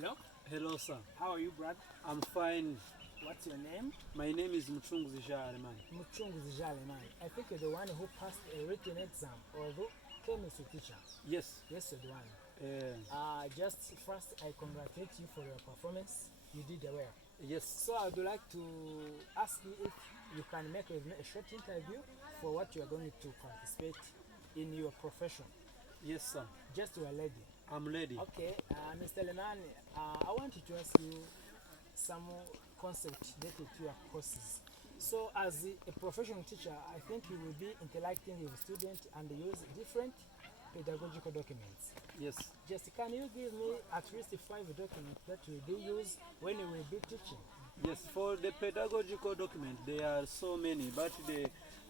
Hello, Hello, sir. how are you, brother? I'm fine. What's your name? My name is Muchunguzi Jaleman. Muchunguzi Jaleman. I think you're the one who passed a written exam, although chemistry teacher. Yes. Yes, you're the one. Uh, Just first, I congratulate you for your performance. You did well. yes. So I would like to ask you if you can make with me a short interview for what you are going to participate in your profession. Yes, sir. Just to a lady. I'm ready. Okay, Mr. Leman, I wanted to ask you some concept related to your courses. So, as a professional teacher, I think you will be interacting with students and use different pedagogical documents. Yes. Just can you give me at least 5 documents that will be used when you will be teaching? Yes. For the pedagogical document, there are so many, but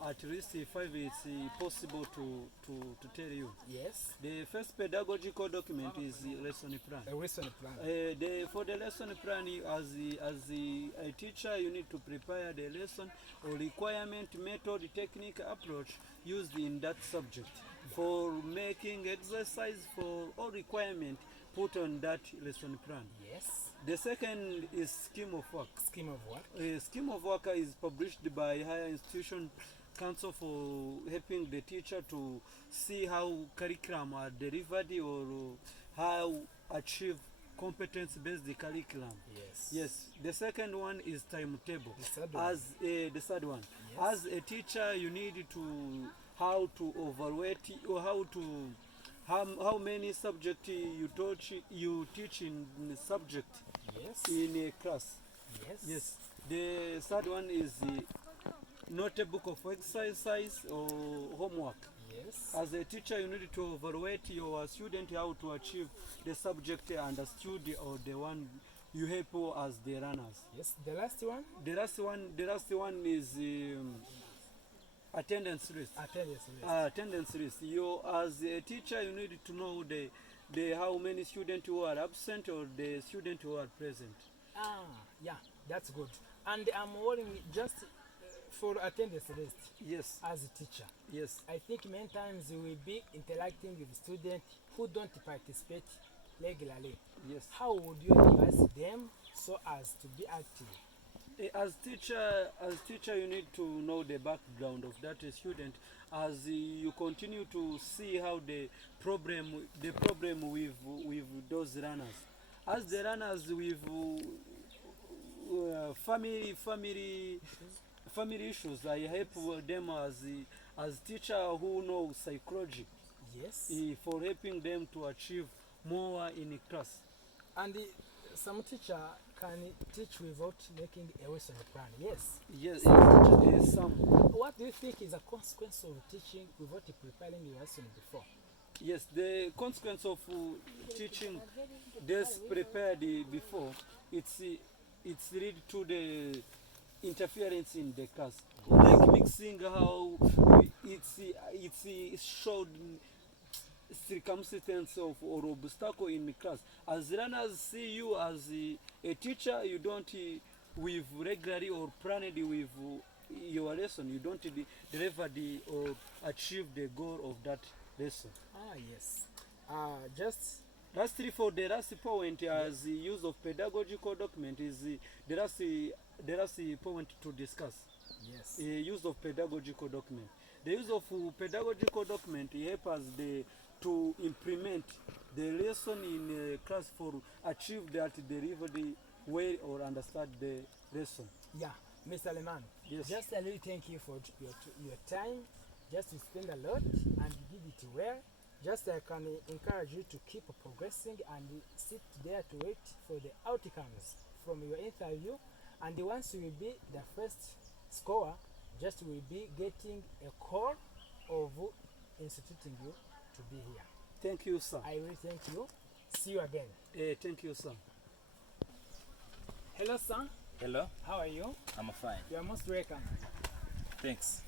at least five it's possible to tell you. Yes. The first pedagogical document is the lesson plan. A lesson plan. For the lesson plan, a teacher, you need to prepare the lesson or requirement, method, technique, approach used in that subject for making exercise for all requirement put on that lesson plan. Yes. The second is scheme of work. Scheme of work. A scheme of work is published by higher institution council for helping the teacher to see how curriculum are delivered or how achieve competence-based curriculum. Yes. Yes. The second one is timetable. The third one. The third one, Yes. as a teacher, you need to how to evaluate or how many subject you teach in the subject Yes. in a class. Yes. Yes. The third one is the notebook of exercise or homework. Yes. As a teacher, you need to evaluate your student how to achieve the subject understood or the one you help as the runners. Yes. The last one. The last one is attendance list. Attendance list. Attendance list. You as a teacher, you need to know the how many students who are absent or the students who are present. Yeah, that's good. And I'm worrying just for attendance list Yes. as a teacher. Yes. I think many times you will be interacting with students who don't participate regularly. Yes. How would you advise them so as to be active? As teacher, you need to know the background of that student. As you continue to see how the problem with those runners, as the runners with family issues, I help them as teacher who know psychology Yes. for helping them to achieve more in class. And some teacher can teach without making a lesson plan. Yes. Yes, some. What do you think is a consequence of teaching without preparing your lesson before? Yes, the consequence of teaching this prepared before, it's lead to the interference in the class, like mixing how it's showed circumstance of or obstacle in the class. As runners see you as a teacher, you don't with regularly or planned with your lesson. You don't deliver or achieve the goal of that lesson. Yes. Just Lastly, for the last point, as the use of pedagogical document is the last point to discuss. yes. Use of pedagogical document. The use of pedagogical document help us to implement the lesson in class for achieve that delivery well or understand the lesson. Yeah, Mr. Leman. Yes. Just a little thank you for your time. Just to spend a lot and you did it well. Just I can encourage you to keep progressing and sit there to wait for the outcomes from your interview. And once you will be the first scorer, just will be getting a call of instituting you to be here. Thank you, sir. I will thank you. See you again. Thank you, sir. Hello, sir. Hello, How are you? I'm fine. You are most welcome. Thanks.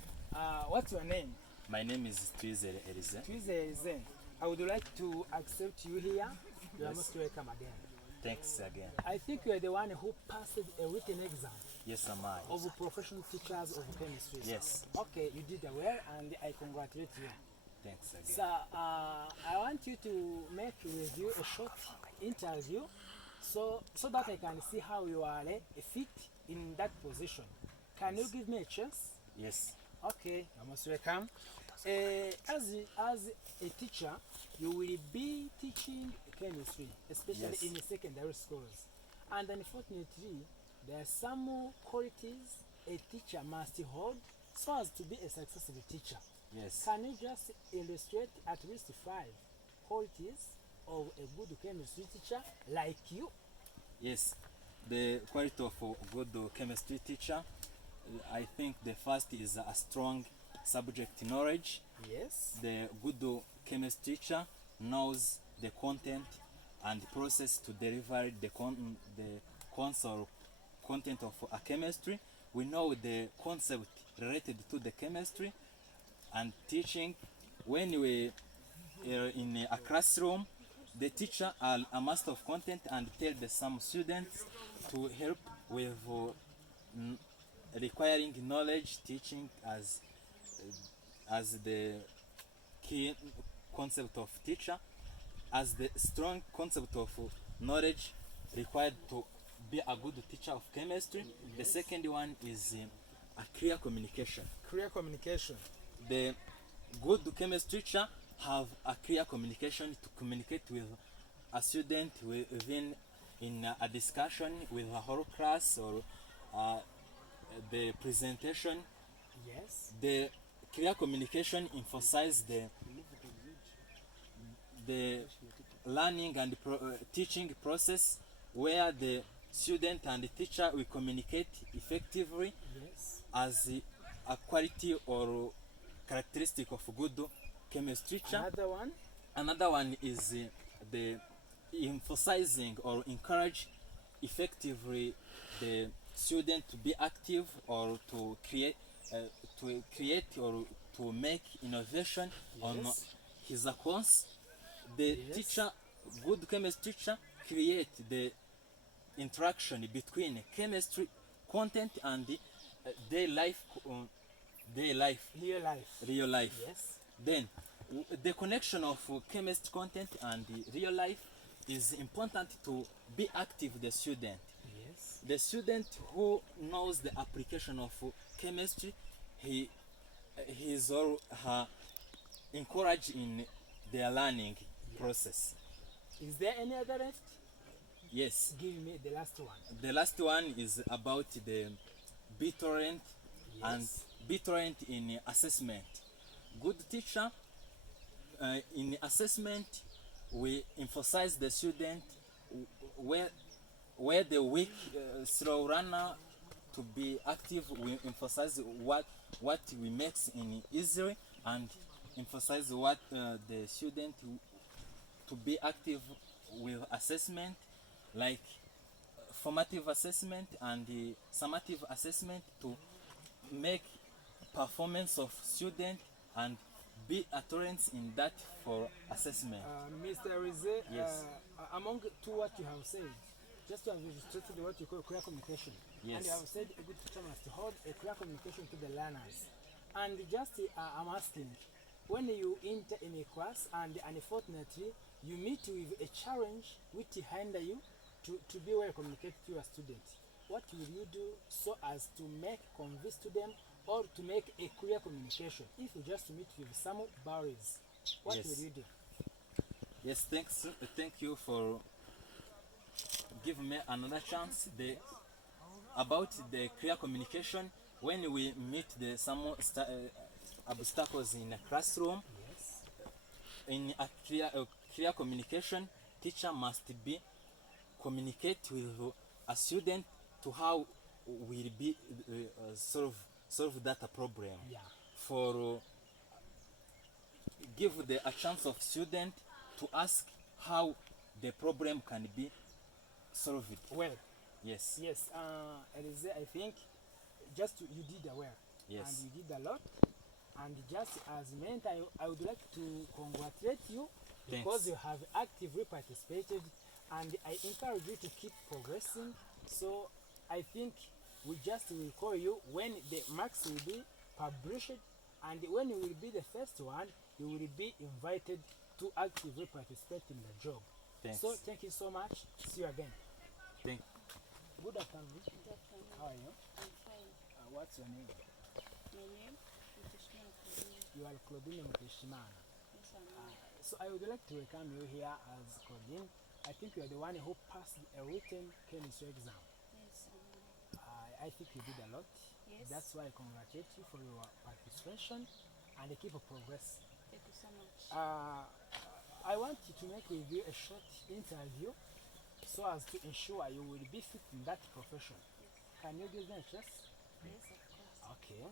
What's your name? My name is Twizere Elize. Tuesday Zen. I would like to accept you here. You are Yes. most welcome again. Thanks again. I think you are the one who passed a written exam Yes, am I. of professional teachers of chemistry. Yes. Okay, you did well and I congratulate you. Thanks again. So I want you to make with you a short interview so that I can see how you are fit in that position. Can you give me a chance? Yes. Okay, you're most welcome. As a teacher, you will be teaching chemistry, especially Yes. in the secondary schools. And unfortunately, there are some qualities a teacher must hold so as to be a successful teacher. Yes. Can you just illustrate at least 5 qualities of a good chemistry teacher like you? Yes. The quality of a good chemistry teacher, I think the first is a strong subject knowledge. Yes. The good chemistry teacher knows the content and process to deliver the console content of a chemistry. We know the concept related to the chemistry and teaching. When we are in a classroom, the teacher are a master of content and tell some students to help with requiring knowledge teaching as the key concept of teacher, as the strong concept of knowledge required to be a good teacher of chemistry. The second one is a clear communication. Clear communication. The good chemistry teacher have a clear communication to communicate with a student within in a discussion with a whole class or the presentation. Yes. The clear communication emphasize the learning and teaching process where the student and the teacher will communicate effectively Yes. as a quality or characteristic of a good chemistry teacher. Another one. Another one is the emphasizing or encourage effectively the student to be active or to create or to make innovation on Yes. his course. The Yes. teacher, good chemistry teacher, create the interaction between chemistry content and the day life, Real life. real life. Yes. Then the connection of chemistry content and the real life is important to be active the student. Yes. The student who knows the application of chemistry, he is or her encouraged in their learning process. Is there any other left? Yes. Give me the last one. The last one is about the BitTorrent and Yes. BitTorrent in assessment. Good teacher in assessment, we emphasize the student where the weak slow runner to be active. We emphasize what we make in easily and emphasize what the student to be active with assessment, like formative assessment and the summative assessment to make performance of student and be a tolerance in that for assessment. Mr. Rize, Yes. among to what you have said, just to have illustrated what you call clear communication. Yes. And you have said a good teacher must hold a clear communication to the learners. And just I'm asking, when you enter in a class and unfortunately you meet with a challenge which hinder you to be well communicated to your students, what will you do so as to make convince to them or to make a clear communication? If you just meet with some barriers, what Yes. will you do? Yes, thanks. Thank you for giving me another chance. About the clear communication, when we meet some obstacles in a classroom, Yes. in a clear communication, teacher must be communicate with a student to how will be solve that problem. Yeah. For give a chance of student to ask how the problem can be solved. Well, Yes. yes. Elize, I think you did well. Yes. And you did a lot. And just as meant, I would like to congratulate you because Thanks. you have actively participated, and I encourage you to keep progressing. So I think we just will call you when the marks will be published, and when you will be the first one, you will be invited to actively participate in the job. Thanks. So thank you so much. See you again. Thank Good afternoon. Good afternoon. How are you? I'm fine. What's your name? My name is Tushmana Claudine. You are Claudine Muteshimana. Yes, I'm not. So I would like to welcome you here as Claudine. I think you are the one who passed a written chemistry exam. Yes, I'm not. I think you did a lot. Yes. That's why I congratulate you for your participation and keep progress. Thank you so much. I want you to make with you a short interview so as to ensure you will be fit in that profession. Can you give them a chance? Yes, of course. Okay.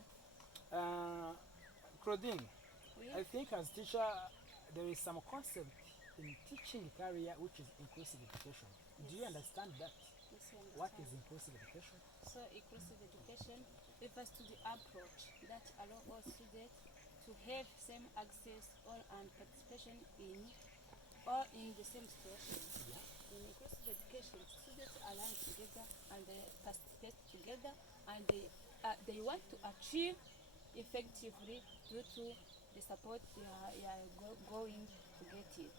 Claudine, Oui. I think as teacher there is some concept in teaching career which is inclusive education. Do you understand that? Yes, I understand. What is inclusive education? So inclusive education refers to the approach that allow all students to have same access or and participation in or in the same situation. Yeah. In inclusive education, students are learn together and they participate together and they want to achieve effectively due to the support they are going to get it.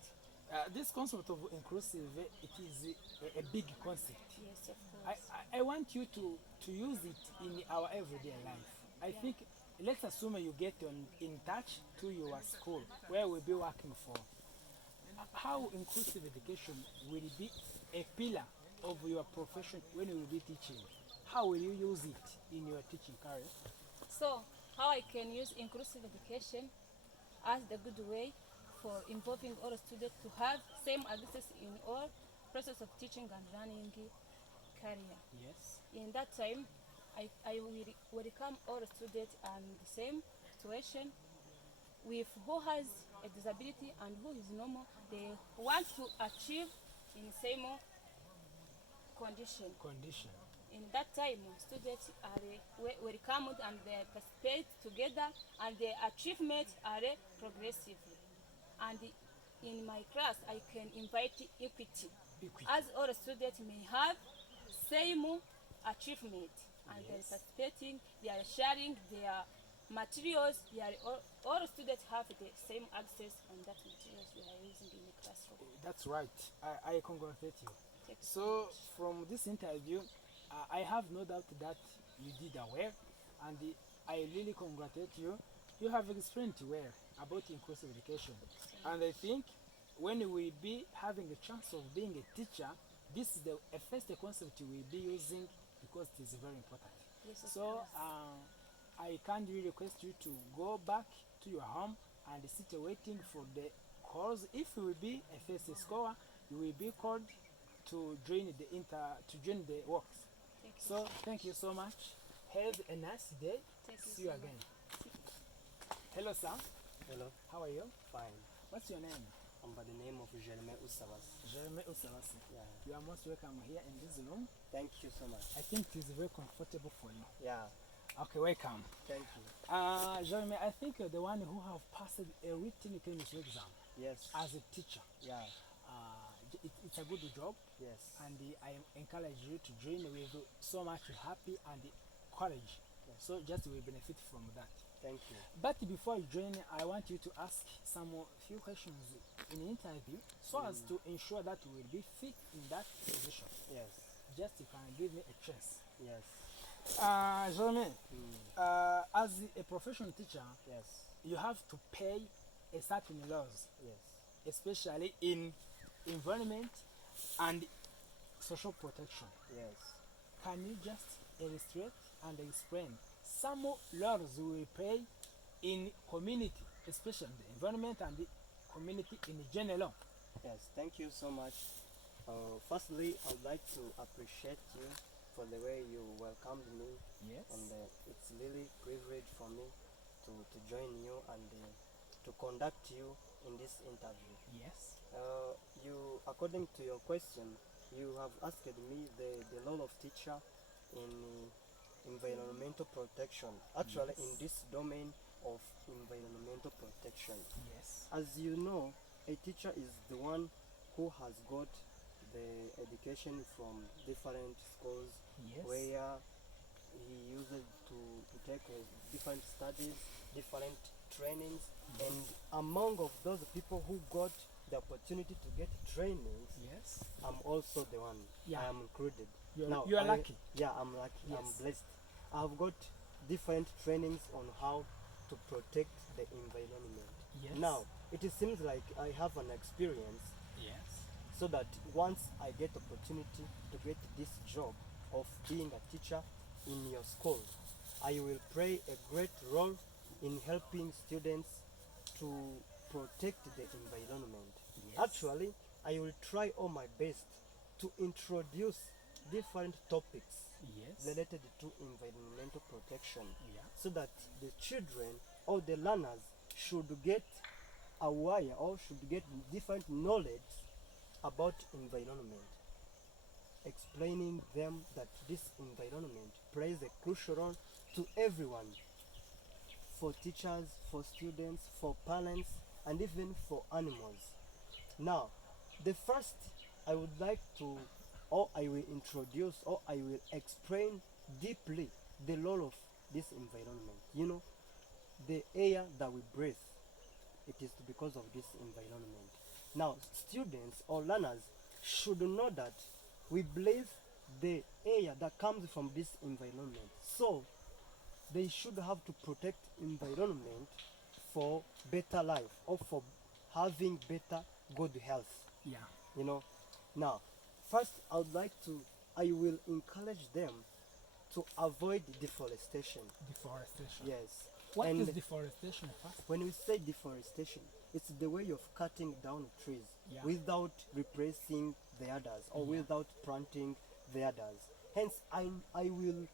This concept of inclusive, it is a big concept. Yes, of course. I want you to use it in our everyday life. I think, let's assume you get in touch to your school where we'll be working for. How inclusive education will be a pillar of your profession when you will be teaching? How will you use it in your teaching career? So, how I can use inclusive education as the good way for involving all students to have same access in all process of teaching and learning career. Yes. In that time, I will welcome all students and the same situation with who has a disability and who is normal. They want to achieve in same condition. In that time, students are welcomed and they participate together and their achievements are progressive. And in my class, I can invite equity. As all students may have same achievement and they're participating, they are sharing their materials, all students have the same access on that materials we are using in the classroom. That's right. I congratulate you. Thank you So from this interview, I have no doubt that you did well, and I really congratulate you. You have explained well about inclusive education, and I think when we will be having a chance of being a teacher, this is the first concept we will be using because it is very important. Yes, of So course. I kindly request you to go back to your home and sit waiting for the calls. If you will be a first scorer, you will be called to join the works. Thank you. So thank you so much. Have a nice day. Thank you See you so again. much. Hello, sir. Hello, How are you? fine. What's your name? I'm by the name of Jeremy Usavas. Jeremy Usawasi. Yeah. You are most welcome here in this room. Thank you so much. I think it is very comfortable for you. Yeah, Okay, welcome. thank you. Jeremy, I think you're the one who have passed a written chemistry exam Yes. as a teacher. Yeah. It's a good job, Yes. and I encourage you to join with so much happy and courage. Yes. So just will benefit from that. Thank you. But before you join, I want you to ask some few questions in an interview so as to ensure that we will be fit in that position. Yes. Just you can give me a chance. Yes. Jeremy, Mm. as a professional teacher, Yes. you have to pay a certain laws, Yes. especially in environment and social protection. Yes. Can you just illustrate and explain some laws we will pay in community, especially the environment and the community in general? Yes. Thank you so much. Firstly, I would like to appreciate you for the way you welcomed me, Yes. and it's really privilege for me to join you and to conduct you in this interview. Yes. According to your question, you have asked me the role of teacher in environmental protection. Actually, in this domain of environmental protection, Yes. as you know, a teacher is the one who has got the education from different schools Yes. where he uses to take different studies, different trainings, and among of those people who got the opportunity to get trainings, Yes. I'm also the one. Yeah. I am included. You are lucky. Yeah, I'm lucky. Yes. I'm blessed. I've got different trainings on how to protect the environment. Yes. Now, it seems like I have an experience, Yes. so that once I get opportunity to get this job of being a teacher in your school, I will play a great role in helping students to protect the environment. Yes. Actually, I will try all my best to introduce different topics Yes. related to environmental protection, Yeah. so that the children or the learners should get aware or should get different knowledge about environment, explaining them that this environment plays a crucial role to everyone, for teachers, for students, for parents, and even for animals. Now, the first I would like to, or I will introduce, or I will explain deeply the role of this environment. You know, the air that we breathe, it is because of this environment. Now, students or learners should know that we breathe the air that comes from this environment. So, they should have to protect environment for better life, or for having better good health. Yeah. You know, now, first I will encourage them to avoid deforestation. Deforestation. Yes. What And is deforestation first? when we say deforestation, it's the way of cutting down trees Yeah. without replacing the others, or without planting the others. Hence, I will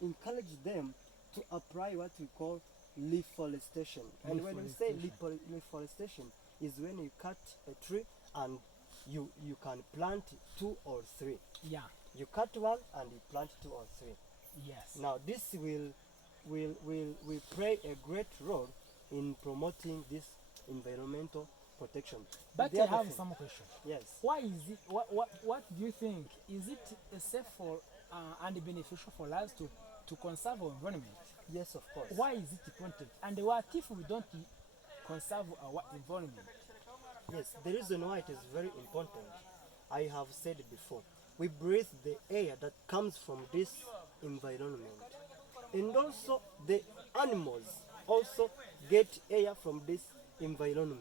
encourage them to apply what we call reforestation. And when we say reforestation, is when you cut a tree and you can plant 2 or 3. Yeah. You cut one and you plant 2 or 3. Yes. Now this will play a great role in promoting this environmental protection. But The I other have thing- some question. Yes. Why is it? What do you think? Is it safe for and beneficial for us to conserve our environment? Yes, of course. Why is it important? And what if we don't conserve our environment? Yes, the reason why it is very important, I have said before, we breathe the air that comes from this environment. And also the animals also get air from this environment.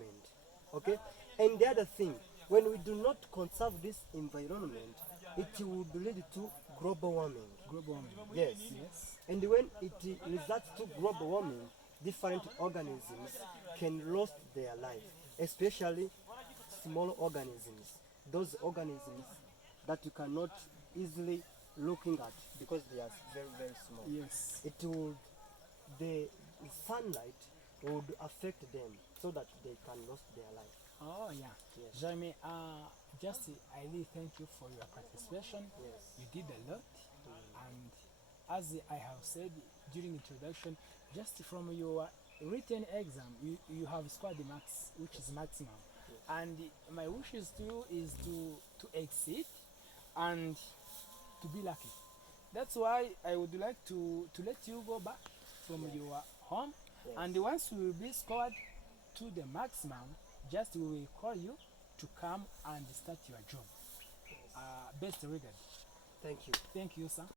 Okay? And the other thing, when we do not conserve this environment, it will lead to global warming. Global warming. Yes. Yes. And when it results to global warming, different organisms can lose their life, especially small organisms. Those organisms that you cannot easily looking at because they are very, very small. Yes. It would, the sunlight would affect them so that they can lose their life. Oh yeah. Yes. Jeremy, just I really thank you for your participation. Yes. You did a lot, and as I have said during introduction, just from your written exam, you have scored the max, which is maximum. And my wishes to you is to exceed and to be lucky. That's why I would like to let you go back from your home, Yes. and once you will be scored to the maximum, just we will call you to come and start your job. Best regard. Thank you. Thank you, sir.